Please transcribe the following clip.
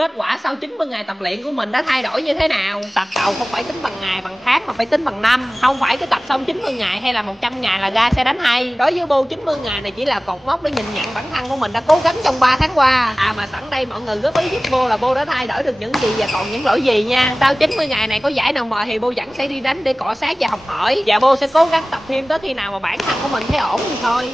Kết quả sau 90 ngày tập luyện của mình đã thay đổi như thế nào? Tập đầu không phải tính bằng ngày, bằng tháng mà phải tính bằng năm. Không phải cái tập xong 90 ngày hay là 100 ngày là ra xe đánh hay. Đối với Bô, 90 ngày này chỉ là cột mốc để nhìn nhận bản thân của mình đã cố gắng trong 3 tháng qua. Mà sẵn đây mọi người góp ý giúp Bô là Bô đã thay đổi được những gì và còn những lỗi gì nha. Sau 90 ngày này có giải nào mời thì Bô vẫn sẽ đi đánh để cọ sát và học hỏi. Và Bô sẽ cố gắng tập thêm tới khi nào mà bản thân của mình thấy ổn thì thôi.